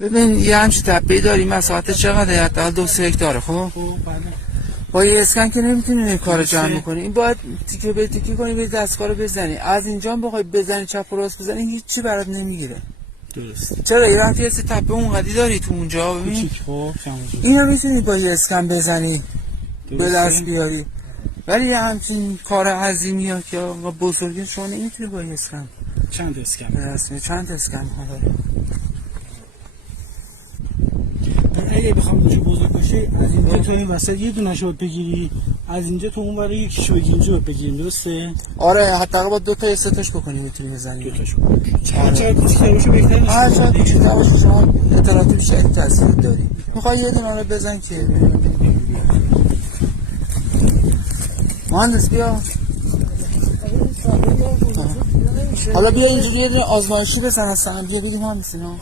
ببین یه همچین تپه‌ای داری مساحت چقدره؟ حداقل 2-3 هکتاره. خب بله. با یه اسکن که نمیتونی این کارو جمع بکنی. این باید تیکه به تیکه کنی، به دستگاه رو بزنی. از اینجا هم بخوای بزنی چپ و راست بزنی هیچی برات نمیگیره. درست. چرا این رفتی یه تپه اونقدی داری تو اونجا ببین. خب اینو میتونی با یه اسکن بزنی به دست بیاری، ولی یه همچین کار عظیمی ها که آقا بزرگی شما نمیتونی با یه اسکن. چند اسکن؟ رسمی چند اسکن ها داره. اگه بخوام اونجا بزرگ باشه از اینجا تو این وسط یه دونه شو بگیری، از اینجا تو اون ور یکیشو بگیری اینجا بگیریم. درسته؟ آره حتی با 2 تا یا 3 تاش بکنی میتونی بزنی. 2 تاشو. هر کوچیک‌تر باشه بهتره. هر چقدر کوچیک‌تر باشه شما اطلاعات بیشتری تاثیر داری. میخوای یه دونه رو بزن که مهندس بیا. حالا بیا اینجوری یه دونه آزمایشی بزن اصلا بیا ببینیم مهندس اینا.